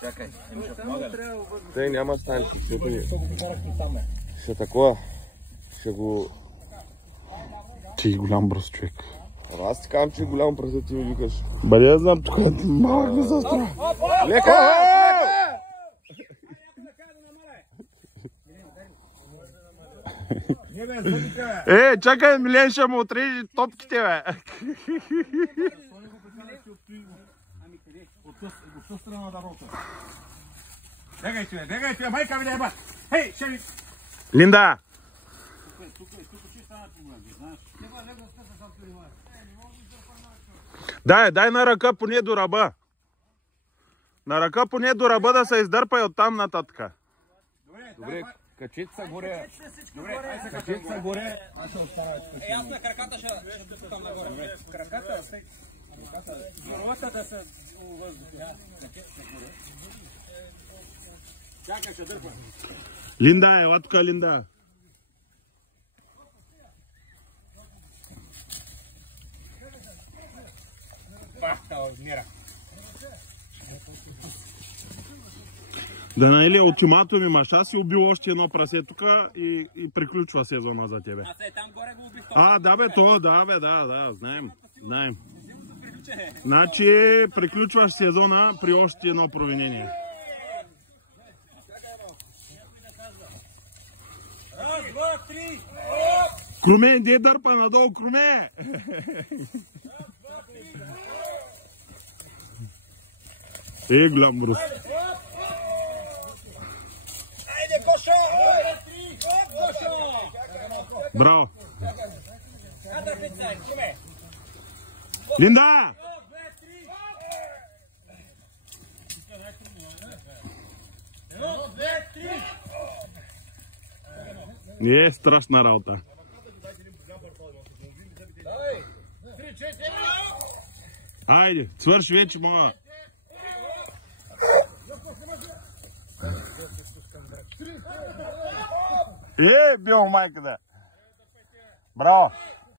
Чакай. Те няма станци, ще такова. Ще го... Ти голям бръс, човек. Аз ти казвам, че е голям пръсът, ти ми викаш. Бъде да знам, тук е малък не се строя. Лека! Чакай, Милен ще му отрежи топките, бе. От страна да рота. Бегай, майка ми да еба. Хей, ще ми... Линда! Тук ще стана проблем, знаеш. Дай на ръка поне до ръба. На ръка поне до ръба да се издърпа и оттам нататък. Добре, качете се горе. Добре, качете се горе. Аз ще остана. Аз на краката ще там нагоре. Краката, горлата да са у въздуха. Чакай, ще дърпа. Линда, ела тук, Линда. Да нали ултиматум имаш, аз си убил още едно прасе тук и приключва сезона за тебе. Аз там горе го убих. Да бе, да, знаем. Значи приключваш сезона при още едно провинение. Раз, два, три. Круме, не дърпа надолу, Круме! Голям брус. Айде, Гошо! Браво! Линда! Не е страшна работа. Айде, свърши вече, мама. Бил майката. Браво!